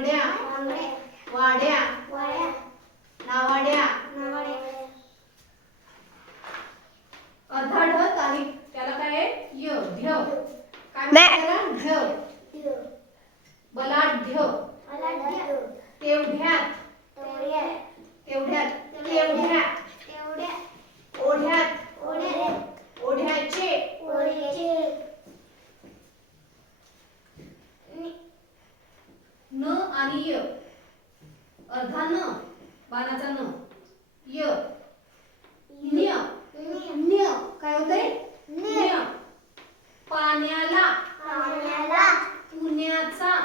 बांगड्या वाड्या नावाड्या अर्धा ढ तारीख त्याला काय आहे य ध्य काय म्हणतात त्याला ढ बलाढ्य तेवढ्यात केवढ्या ओढ्यात ओढ्याचे न आणि य अर्धा न बाणाचा न य न्य न्य काय होतंय न्य पाण्याला पुण्याचा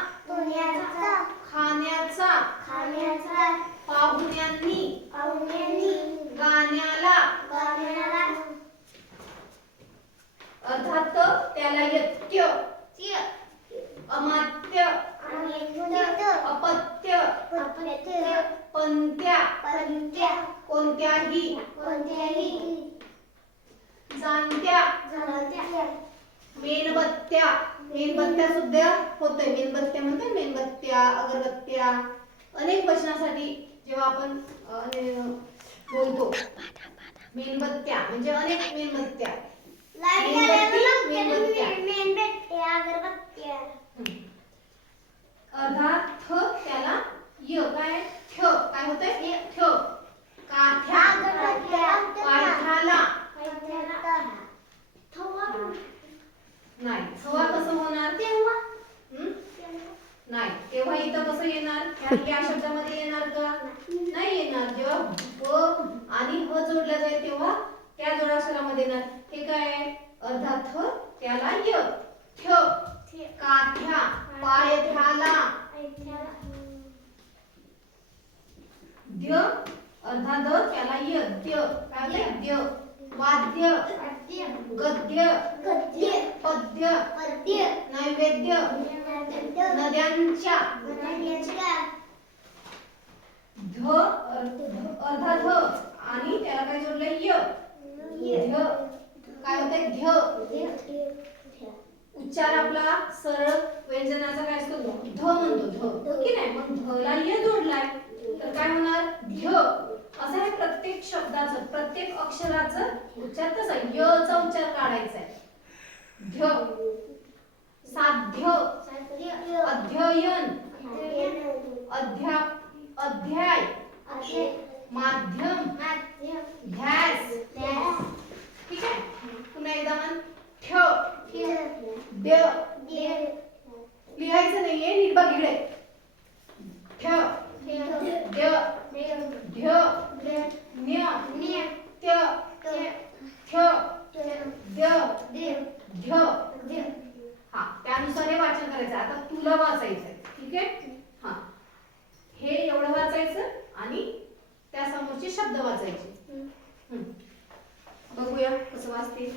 खाण्याचा पाहुण्यांनी गाण्याला अर्थात त्याला यत्य अमात्य अपत्य पंत्या कोणत्याही जाणत्या मेणबत्त्या सुद्धा होतंय मेणबत्त्या म्हणतात मेणबत्त्या अगरबत्त्या अनेक वचनासाठी जेव्हा आपण बोलतो मेणबत्त्या म्हणजे अनेक मेणबत्त्या अर्धा थ त्याला य काय थ काय होतंय थ काठ्या पायथ्याला नाही थवा कसं होणार तेव्हा नाही तेव्हा इथं कसं येणार या शब्दामध्ये येणार का नाही येणार जेव्हा ब आणि ह जोडला जाईल तेव्हा त्या जोडाक्षरामध्ये येणार हे काय आहे अर्धा थ त्याला य थ काठ्या पायथ्याला द्य अर्धा द त्याला य द्य काय द्य वाद्य गद्य पद्य नैवेद्य नद्यांच्या ध अर्धा ध आणि त्याला काय जोडलंय य ध्य काय होतंय ध्य उच्चार आपला सरळ व्यंजनाचा काय असतो ध म्हणतो ध की नाही मग ध ला य जोडलाय तर काय होणार ध्य असं आहे प्रत्येक शब्दाचं प्रत्येक अक्षराचं उच्चार कसा य चा उच्चार काढायचा आहे ध्य साध्य अध्ययन अध्याय माध्यम ध्यास ठीक आहे पुन्हा एकदा म्हण ठ्य द्य लिहायचं नाहीये नीट बघ इकडे ठ्य द्य ध्य न्य त्य ठ्य द्य ध्य हा त्यानुसार हे वाचन करायचं आता तुला वाचायचं ठीक आहे हा हे एवढं वाचायचं आणि त्या समोरचे शब्द वाचायचे बघूया कसं वाचते